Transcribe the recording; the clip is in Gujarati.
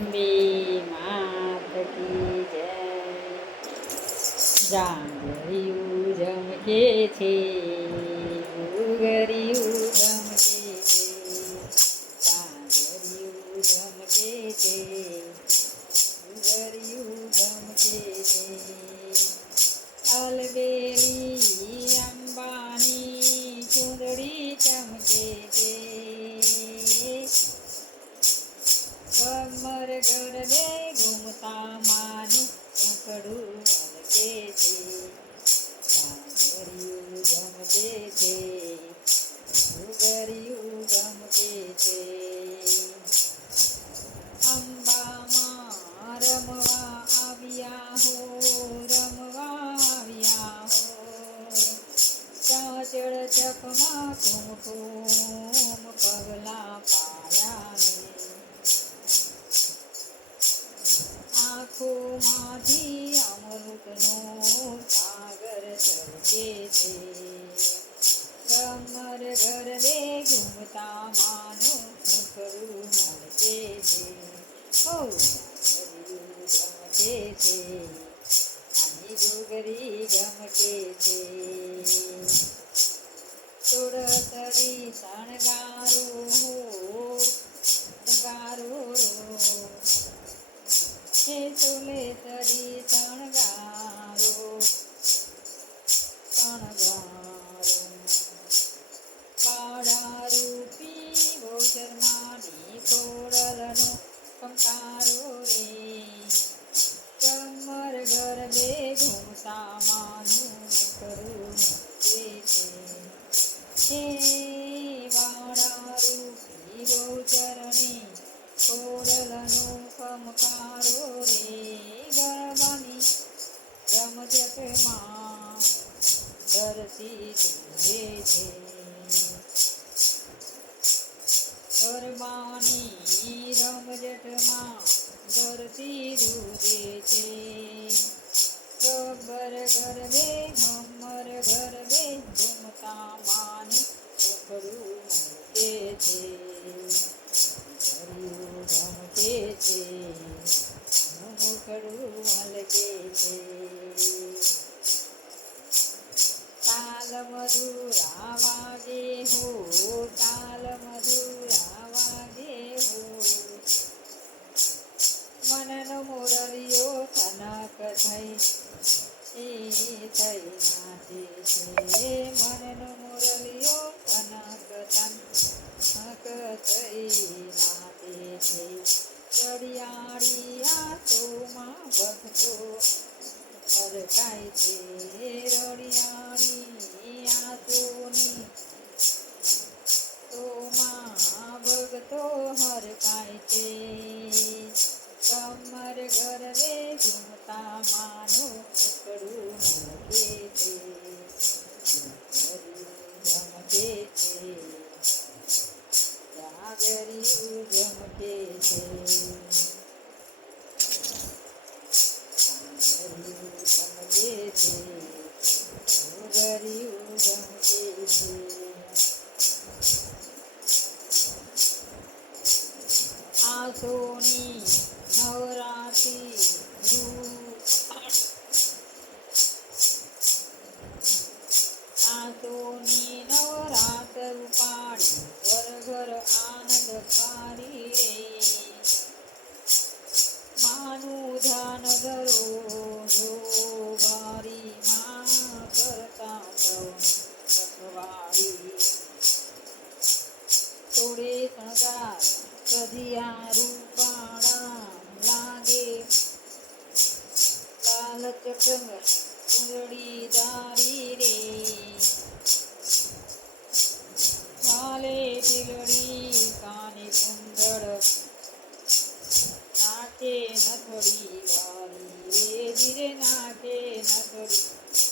અંબે માત કી જય. જાંગરિયું જમકે છે. ચકમાં કુમકુમ પગલા પાયા આંખોમાંથી અમૃતનો સાગર સરકે છે કમર ગરબે ઘૂમતા માનો મુખડું મળકે છે હો ગમકે છે અને જોગરી ગમકે છે હો શણગારો ધરતી ધૂળે છે ગરબાની રમજટમાં ધરતી ધૂળે છે ગબ્બર ગરબે હમર ગરબે ઘૂમતા માની ઉખડું મળકે છે છે મુખડું હલકે છે મધુરા વાગે હો તાલ મધુરા વાગે હો મનનો થઈ એ થઈ નાચે છે મનનો મોરલિયો કનક તન હક થઈ નાચે છે માનો પકડું મળકે છે ગમકે છે જાગરિયું જમકે છે ગમકે છે ગરિયું ગમકે છે આસોની નવરાત્રી આસોની નવરાત્ર પાડી ઘર ઘર આનંદ પારી રે માનું ધ્યાન ધરો જો ભારી માં કરતા સખવારી તોડે શણગાર કધિયા રૂપાણા લાગે લાલ ચકંગ રે નથોડી વાલી રે ધીરે નાખે નથોડી